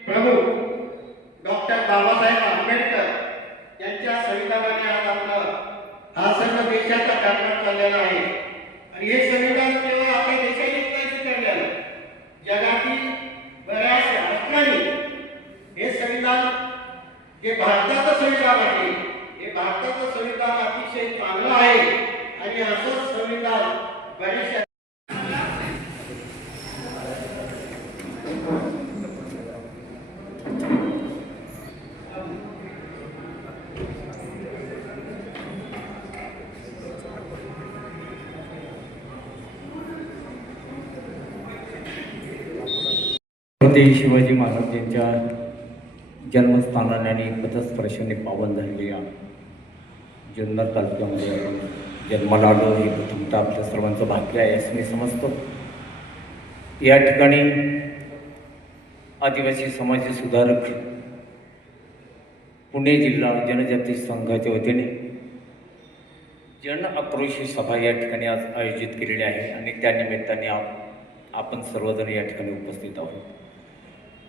प्रमुख डॉक्टर बाबासाहेब आंबेडकर यांच्या संविधानाने आज आपला हा सर्व देशाचा कार्यक्रम चाललेला आहे आणि हे संविधान केवळ आपल्या देशात स्वीकारलेलं जगातील बऱ्याच राष्ट्रांनी हे संविधान जे भारताचं संविधान आहे हे भारताचं संविधान अतिशय चांगलं आहे आणि असंच संविधान बऱ्याचशा छत्रपती शिवाजी महाराज यांच्या जन्मस्थानाने आणि पथस्पर्शाने पावन झालेल्या जुन्नर तालुक्यामध्ये आपण जन्माला आलो हे प्रथमतः आपल्या सर्वांचं भाग्य आहे असं मी समजतो. या ठिकाणी आदिवासी समाज सुधारक पुणे जिल्हा जनजाती संघाच्या वतीने जन आक्रोशी सभा या ठिकाणी आज आयोजित केलेली आहे आणि त्यानिमित्ताने आपण सर्वजण या ठिकाणी उपस्थित आहोत.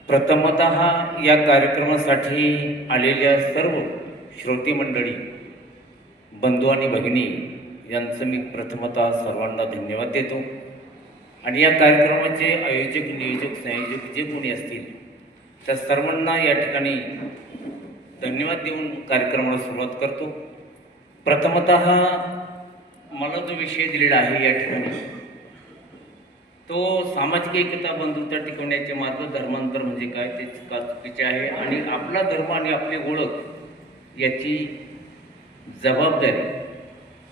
प्रथमतः या कार्यक्रमासाठी आलेल्या सर्व श्रोते मंडळी बंधू आणि भगिनी यांचं मी प्रथमतः सर्वांना धन्यवाद देतो आणि या कार्यक्रमाचे आयोजक नियोजक संयोजक जे कोणी असतील त्या सर्वांना या ठिकाणी धन्यवाद देऊन कार्यक्रमाला सुरुवात करतो. प्रथमतः मला जो विषय दिलेला आहे या ठिकाणी तो सामाजिक एकता बंधुता टिकवण्याचे मार्ग धर्मांतर म्हणजे काय ते का चुकीचे आहे आणि आपला धर्म आणि आपली ओळख याची जबाबदारी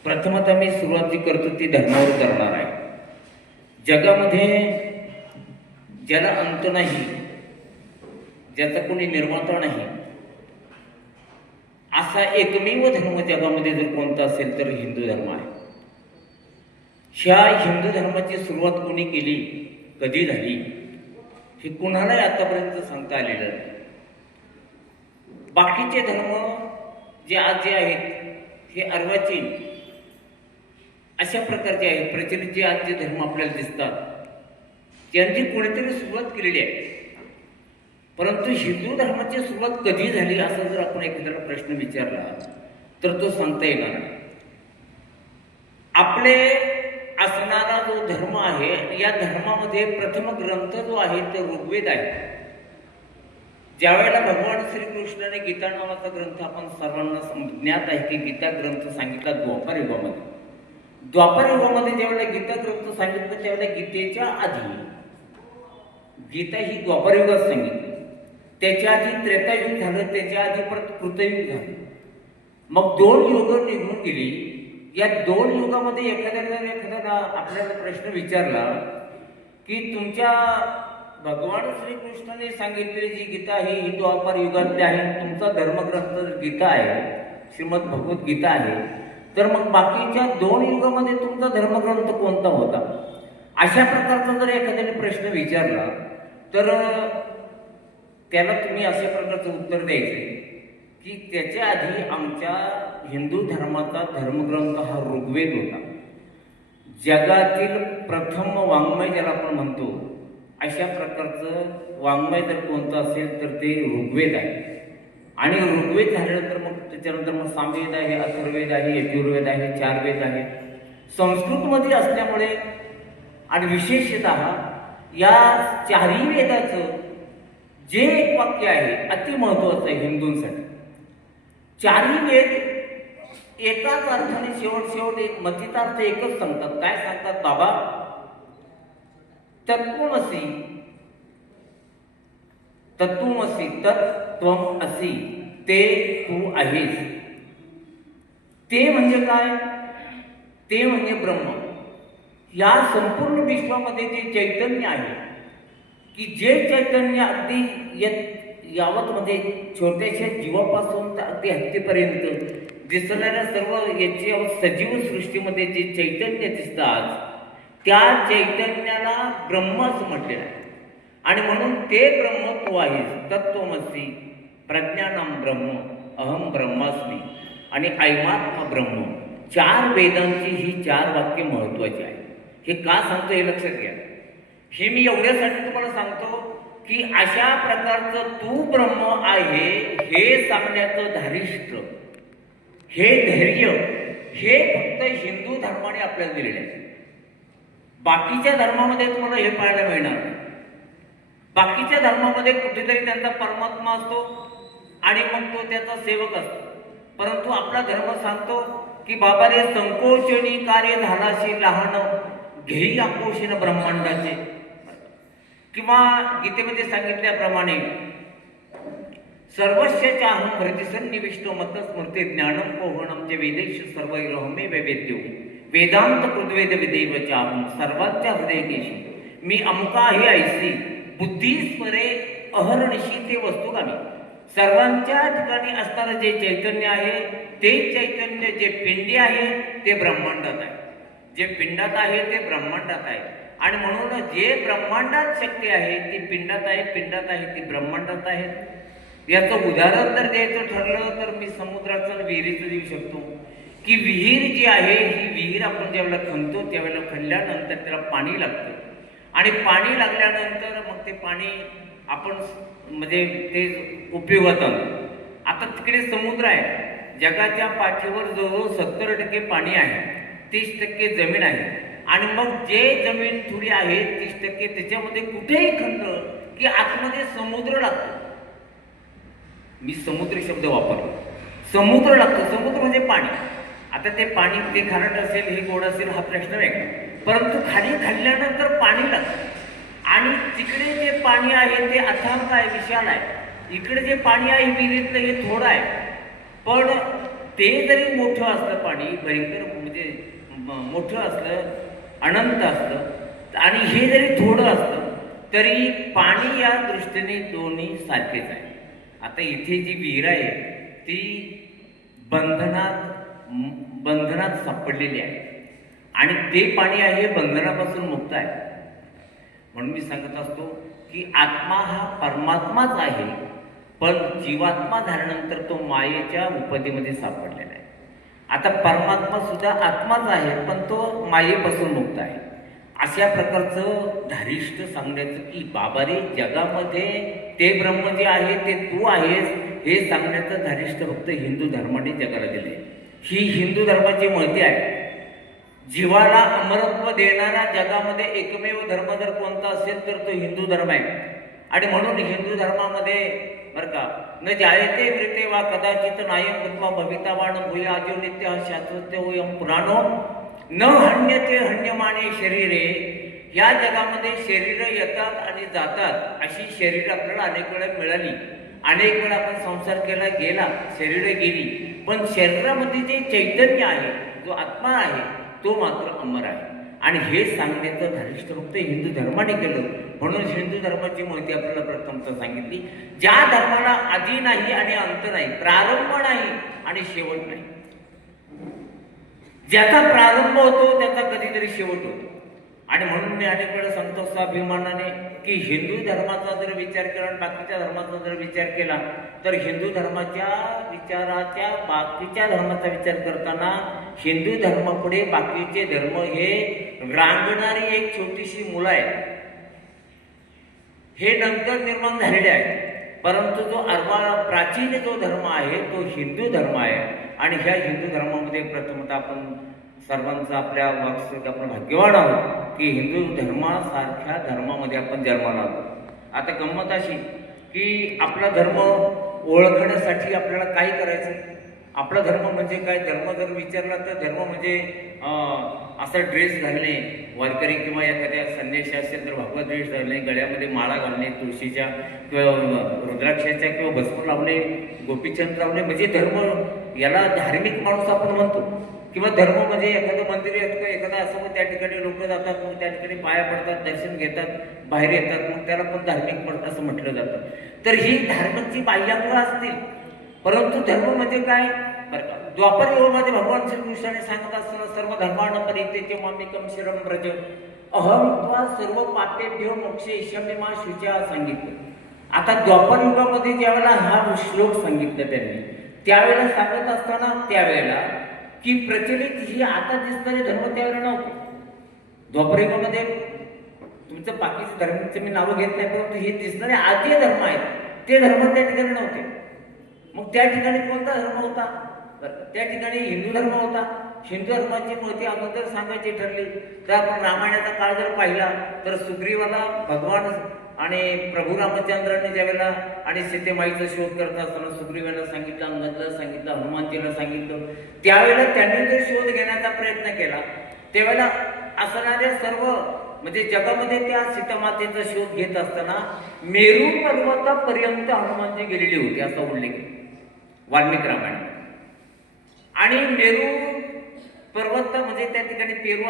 प्रथमतः मी सुरुवात जी करतो ती धर्मावर करणार आहे. जगामध्ये ज्याला अंत नाही, ज्याचा कोणी निर्माता नाही, असा एकमेव धर्म जगामध्ये जर कोणता असेल तर हिंदू धर्म आहे. ह्या हिंदू धर्माची सुरुवात कोणी केली, कधी झाली हे कुणालाही आतापर्यंत सांगता आलेलं नाही. बाकीचे धर्म जे आज जे आहेत हे अर्वाचीन अशा प्रकारचे आहेत. प्रचलित जे आज जे धर्म आपल्याला दिसतात त्यांची कोणीतरी सुरुवात केलेली आहे. परंतु हिंदू धर्माची सुरुवात कधी झाली असा जर आपण एखाद्याला प्रश्न विचारला तर तो सांगता येणार नाही. आपले असणारा जो धर्म आहे या धर्मामध्ये प्रथम ग्रंथ जो आहे तो ऋग्वेद आहे. ज्यावेळेला भगवान श्रीकृष्णाने गीता नावाचा ग्रंथ आपण सर्वांना ज्ञात आहे की गीता ग्रंथ सांगितला द्वापार युगामध्ये. द्वापार युगामध्ये ज्यावेळेला गीता ग्रंथ सांगितलं त्यावेळेला गीतेच्या आधी गीता ही द्वापार युगात सांगितली. त्याच्या आधी त्रेतायुग झालं, त्याच्या आधी परत कृतयुग झालं. मग 2 युग निघून गेली. या 2 युगामध्ये एखाद्याला आपल्याला प्रश्न विचारला की तुमच्या भगवान श्रीकृष्णाने सांगितलेली जी गीता आहे ही द्वापार युगातली आहे, तुमचा धर्मग्रंथ गीता आहे, श्रीमद भगवद्गीता आहे, तर मग बाकीच्या 2 युगामध्ये तुमचा धर्मग्रंथ कोणता होता? अशा प्रकारचा जर एखाद्याने प्रश्न विचारला तर त्याला तुम्ही अशा प्रकारचं उत्तर द्यायचं की त्याच्या आधी आमच्या हिंदू धर्माचा धर्मग्रंथ हा ऋग्वेद होता. जगातील प्रथम वाङ्मय ज्याला आपण म्हणतो अशा प्रकारचं वाङ्मय जर कोणतं असेल तर ते ऋग्वेद आहे. आणि ऋग्वेद झाल्यानंतर मग त्याच्यानंतर मग सामवेद आहे, अथर्ववेद आहे, यजुर्वेद आहे, 4 वेद आहे. संस्कृतमध्ये असल्यामुळे आणि विशेषतः या 4ही वेदाचं जे एक वाक्य आहे अति महत्वाचं आहे हिंदूंसाठी. 4ही वेद एकाच अर्थाने शेवट एक मतितार्थ एकच सांगतात. काय सांगतात बाबा? तत्त्वमसी, तत्त्वमसी, तत्त्वम असी, ते तू आहेस. ते म्हणजे काय? ते म्हणजे ब्रह्म. या संपूर्ण विश्वामध्ये जे चैतन्य आहे की जे चैतन्य अगदी यावत म्हणजे छोट्याशा जीवापासून तर अगदी हत्तीपर्यंत दिसणाऱ्या सर्व याची सजीव सृष्टीमध्ये जे चैतन्य दिसतात त्या चैतन्याला ब्रह्मच म्हटलेलं आहे. आणि म्हणून ते ब्रह्म तू आहेस. तत्त्वमसी, प्रज्ञानम ब्रह्म, अहम ब्रह्मास्मी आणि ऐमात्मा ब्रह्म. 4 वेदांची ही 4 वाक्य महत्वाची आहेत. हे का सांगतो हे लक्षात घ्या. हे मी एवढ्यासाठी तुम्हाला सांगतो की अशा प्रकारचं तू ब्रह्म आहे हे सांगण्याचं धारिष्ट, हे धैर्य, हे फक्त हिंदू धर्माने आपल्याला दिलेले आहे. बाकीच्या धर्मामध्ये तुम्हाला हे पाहायला मिळणार नाही. बाकीच्या धर्मामध्ये कुठेतरी त्यांचा परमात्मा असतो आणि मग तो त्याचा सेवक असतो. परंतु आपला धर्म सांगतो की बाबा रे, संकोचनी कार्य झालाशी लहान, घेई आकोशीन ब्रह्मांडाचे. किंवा गीतेमध्ये सांगितल्याप्रमाणे सर्वस्यच्या अहम हृदिसन्निविष्टो मत स्मृती ज्ञानम पोहणम चे वेदेश सर्वैरहमे वैवेद्यो वेदांत कृद्वेद विदेवचाहम सर्वाच्या हृदयदेशी. मी अमुका हे ऐसी बुद्धी स्मरे अहर्निशी ते वस्तुगामी. सर्वांच्या ठिकाणी असणारं जे चैतन्य आहे ते चैतन्य जे पिंडी आहे ते ब्रह्मांडात आहे, जे पिंडात आहे ते ब्रह्मांडात आहे. आणि म्हणून जे ब्रह्मांडात शक्ती आहे ती पिंडात आहे, पिंडात आहे ती ब्रह्मांडात आहे. याचं उदाहरण जर द्यायचं ठरलं तर मी समुद्राचं विहिरीचं देऊ शकतो की विहीर जी आहे ही विहीर आपण ज्यावेळेला खणतो त्यावेळेला खणल्यानंतर त्याला पाणी लागतं आणि पाणी लागल्यानंतर मग ते पाणी आपण म्हणजे ते उपयोगात आणतो. आता तिकडे समुद्र आहे, जगाच्या पाठीवर जवळजवळ 70% पाणी आहे, 30% जमीन आहे. आणि मग जे जमीन थोडी आहे 30% त्याच्यामध्ये कुठेही खणलं की आतमध्ये समुद्र लागतो. मी समुद्र शब्द वापरलो, समुद्र लागतो. समुद्र म्हणजे पाणी. आता ते पाणी ते खारट असेल हे गोड असेल हा प्रश्न वेगळा, परंतु खाली खाल्ल्यानंतर पाणी लागतं. आणि तिकडे जे पाणी आहे ते अथांग आहे, विशाल आहे. इकडे जे पाणी आहे विहिरीतलं हे थोडं आहे. पण ते जरी मोठं असलं पाणी, भयंकर म्हणजे मोठं असलं, अनंत असलं, आणि हे जरी थोडं असलं तरी पाणी या दृष्टीने दोन्ही सारखेच आहे. आता इथे जी विहीर आहे ती बंधनात सापडलेली आहे आणि ते पाणी आहे बंधनापासून मुक्त आहे. म्हणून मी सांगत असतो की आत्मा हा परमात्माच आहे, पण जीवात्मा झाल्यानंतर तो मायेच्या उपाधीमध्ये सापडलेला आहे. आता परमात्मा सुद्धा आत्माच आहे, पण तो मायेपासून मुक्त आहे. अशा प्रकारचं धारिष्ट सांगण्याचं की बाबा रे, जगामध्ये ते ब्रह्म जे आहे ते तू आहेस हे सांगण्याचं धारिष्ट फक्त हिंदू धर्माने जगाला दिले. ही हिंदू धर्माची महती आहे. जीवाला अमरत्व देणारा जगामध्ये एकमेव धर्म जर कोणता असेल तर तो हिंदू धर्म आहे. आणि म्हणून हिंदू धर्मामध्ये बरं का, न जायते मृते वा कदाचित नायम भूत्वा भवितावान भूया आजीव नित्य शाश्वत होयम पुराणो न हन्यते हन्यमाने शरीरे. या जगामध्ये शरीर येतात आणि जातात. अशी शरीर आपल्याला अनेक वेळा मिळाली, अनेक वेळा आपण संसार केला गेला, शरीर गेली, पण शरीरामध्ये जे चैतन्य आहे, जो आत्मा आहे, तो मात्र अमर आहे. आणि हे सांगण्याचं धारिष्ट फक्त हिंदू धर्माने केलं. म्हणून हिंदू धर्माची माहिती आपल्याला प्रथमतः सांगितली. ज्या धर्माला आधी नाही आणि अंत नाही, प्रारंभ नाही आणि शेवट नाही. ज्याचा प्रारंभ होतो त्याचा कधीतरी शेवट होतो. आणि म्हणून मी अनेक वेळा सांगतो स्वाभिमानाने की हिंदू धर्माचा जर विचार केला आणि बाकीच्या धर्माचा जर विचार केला तर हिंदू धर्माच्या विचाराच्या बाकीच्या धर्माचा विचार करताना हिंदू धर्मापुढे बाकीचे धर्म हे रांगणारी एक छोटीशी मुलं आहेत. हे नंतर निर्माण झालेले आहे. परंतु जो प्राचीन जो धर्म आहे तो हिंदू धर्म आहे. आणि ह्या हिंदू धर्मामध्ये प्रथमतः आपण सर्वांचा आपल्या वागण्यात आपण भाग्यवान आहोत की हिंदू धर्मासारख्या धर्मामध्ये आपण जन्माला आलो. आता गंमत अशी की आपला धर्म ओळखण्यासाठी आपल्याला काय करायचं. आपला धर्म म्हणजे काय, धर्म जर विचारला तर धर्म म्हणजे असा ड्रेस घालणे, वारकरी किंवा एखाद्या संन्यासी असेल तर भगवा ड्रेस घालणे, गळ्यामध्ये माळा घालणे, तुळशीच्या किंवा रुद्राक्षाच्या किंवा भस्म लावणे, गोपीचंद लावणे म्हणजे धर्म. याला धार्मिक माणूस आपण म्हणतो. किंवा धर्म म्हणजे एखादं मंदिर किंवा एखादा असं मग त्या ठिकाणी लोक जातात, मग त्या ठिकाणी पाया पडतात, दर्शन घेतात, बाहेर येतात, मग त्याला पण धार्मिक असं म्हटलं जातं. तर ही धार्मिकची बाह्यांग असतील, परंतु धर्म म्हणजे काय बरं का. द्वापर युगामध्ये भगवान श्रीकृष्णाने सांगत असताना सर्व धर्मानं परित्यज्य मामेकं शरणं व्रज अहं त्वा सर्व पापेभ्यो मोक्षयिष्यामि मा शुच्या सांगितलं. आता द्वापर युगामध्ये ज्यावेळेला हा श्लोक सांगितलं त्यांनी, त्यावेळेला सांगत असताना त्यावेळेला की प्रचलित ही आता दिसणारे धर्म त्यावेळेला नव्हते. द्वापर युगामध्ये तुमचं बाकीचे धर्माचे मी नावं घेत नाही, परंतु हे दिसणारे आधी धर्म आहेत ते धर्म त्या ठिकाणी नव्हते. मग त्या ठिकाणी कोणता धर्म होता? त्या ठिकाणी हिंदू धर्म होता. हिंदू धर्माची महती अगोदर सांगायची ठरली तर आपण रामायणाचा काळ जर पाहिला तर सुग्रीवाला भगवान आणि प्रभू रामचंद्रांनी ज्यावेळेला आणि सीतेमाईचा शोध करत असताना सुग्रीवाला सांगितलं, अंगदला सांगितलं, हनुमानजीला सांगितलं, त्यावेळेला त्यांनी जर शोध घेण्याचा प्रयत्न केला त्यावेळेला असणाऱ्या सर्व म्हणजे जगामध्ये त्या सीतामातेचा शोध घेत असताना मेरू पर्वतापर्यंत हनुमानजी गेलेली होती असा उल्लेख आहे वाल्मिक रामायण. आणि मेरू पर्वत म्हणजे त्या ठिकाणी पेरू